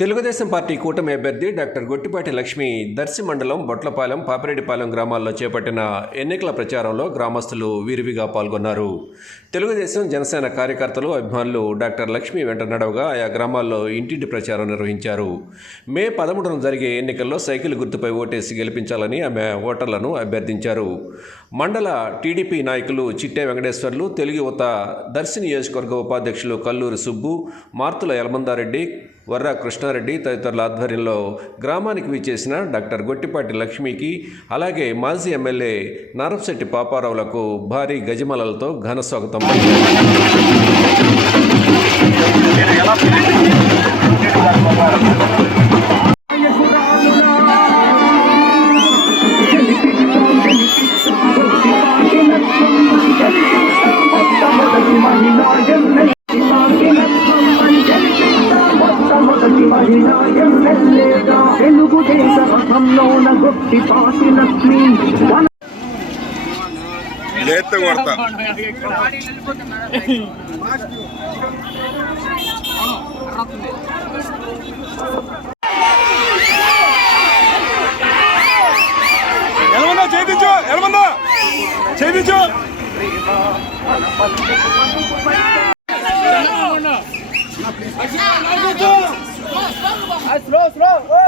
Telugu Desam party కూటమి అభ్యర్థి doctor Gottipati Lakshmi Darsi మండలం బొట్లపాలెం పాపిరెడ్డిపాలెం గ్రామాల్లో చేపట్టిన ఎన్నికల ప్రచారంలో గ్రామస్తులు విరివిగా పాల్గొన్నారు. తెలుగుదేశం జనసేన కార్యకర్తలు అభిమానులు డాక్టర్ లక్ష్మి వెంట నడవగా ఆయా గ్రామాల్లో ఇంటింటి ప్రచారం నిర్వహించారు. మే పదమూడున జరిగే ఎన్నికల్లో సైకిల్ గుర్తుపై ఓటేసి గెలిపించాలని ఆమె ఓటర్లను అభ్యర్థించారు. మండల టీడీపీ నాయకులు చిట్టే వెంకటేశ్వర్లు తెలుగు యువత దర్శి నియోజకవర్గ ఉపాధ్యక్షులు కల్లూరి సుబ్బు మార్తుల యలమందారెడ్డి వర్రా కృష్ణారెడ్డి తదితరుల ఆధ్వర్యంలో గ్రామానికి విచ్చేసిన డాక్టర్ గొట్టిపాటి లక్ష్మికి అలాగే మాజీ ఎమ్మెల్యే నారపశెట్టి పాపారావులకు భారీ గజమలలతో ఘన స్వాగతం పలికారు. లేత కొడతా. ఎలమందా చేయించు ఎలమందా చేయించు. అక్క చెల్లెళ్ళకు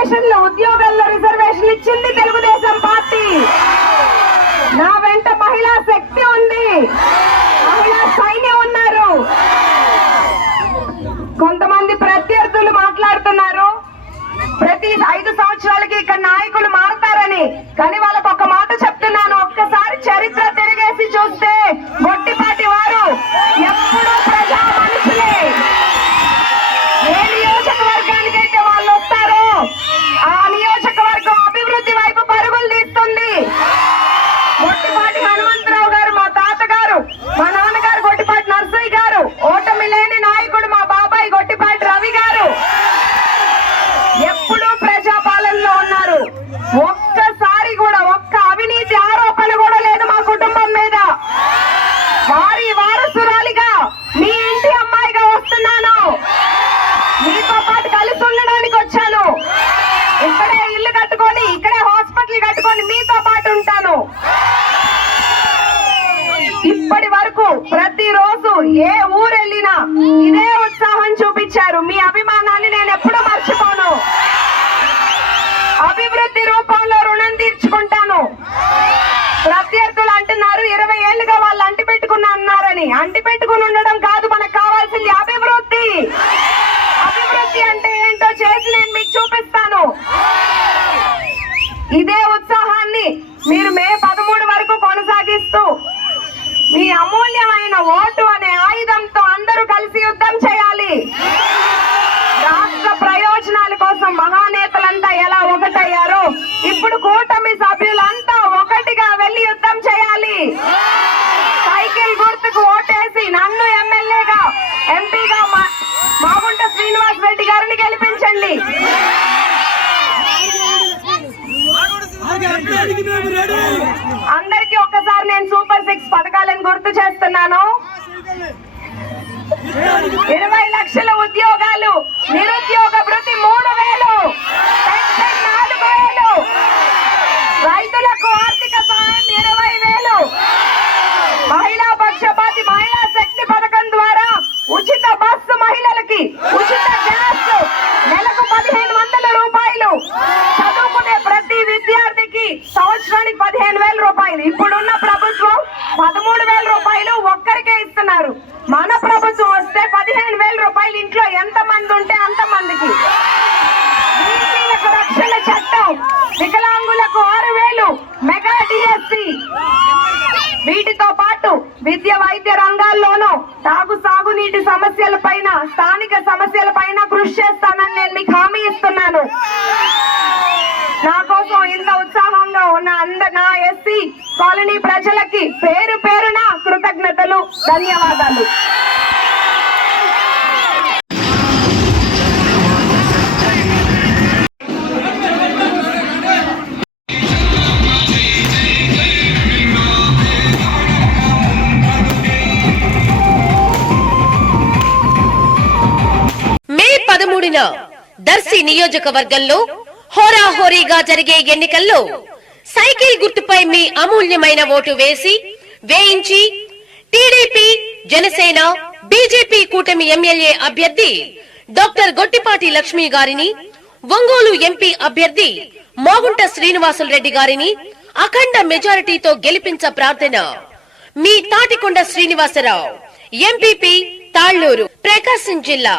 రిజర్వేషన్లు ఉద్యోగాల్లో రిజర్వేషన్ ఇచ్చింది తెలుగుదేశం పార్టీ. నా వెంట మహిళా శక్తి ఉంది. మహిళా సైన్యం ఉన్నారు. కొంతమంది ప్రత్యర్థులు మాట్లాడుతున్నారు. ప్రతి ఐదు సంవత్సరాలకి ఇక్కడ నాయకులు మారుతారని. కానీ వాళ్ళకు ఒక మాట చెప్తున్నాను. ఒక్కసారి చరిత్ర తిరిగేసి చూస్తే గొట్టిపాటి వారు ఎప్పుడూ ఏ ఊరు వెళ్ళినా ఇదే ఉత్సాహం చూపించారు. మీ అభిమానాన్ని నేను ఎప్పుడూ మర్చిపోను. అభివృద్ధి రూపంలో రుణం తీర్చుకుంటాను. ప్రత్యర్థులు అంటున్నారు ఇరవై ఏళ్ళుగా వాళ్ళు అంటి పెట్టుకున్న అన్నారని. అంటి పెట్టుకుని ఉండడం కాదు చెప్పండి. అందరికి ఒక్కసారి నేను సూపర్ సిక్స్ పథకాలను గుర్తు చేస్తున్నాను. ఇరవై లక్షల ఉద్యోగాలు నిరుద్యోగ వృత్తి మూడు వేలు. రూపాయలు. ఇప్పుడున్న ప్రభుత్వం పదమూడు వేల రూపాయలు ఒక్కరికే ఇస్తున్నారు. మన ప్రభుత్వం వస్తే పదిహేను ధన్యవాదాలు. మే పదమూడున దర్శి నియోజకవర్గంలో హోరాహోరీగా జరిగే ఎన్నికల్లో సైకిల్ గుర్తుపై మీ అమూల్యమైన ఓటు వేసి వేయించి టీడీపీ జనసేన బీజేపీ కూటమి ఎమ్మెల్యే అభ్యర్థి డాక్టర్ గొట్టిపాటి లక్ష్మి గారిని ఒంగోలు ఎంపీ అభ్యర్థి మోగుంట శ్రీనివాసులు రెడ్డి గారిని అఖండ మెజారిటీతో గెలిపించ ప్రార్థన. మీ తాటికొండ శ్రీనివాసరావు ఎంపీపీ తాళ్ళూరు ప్రకాశం జిల్లా.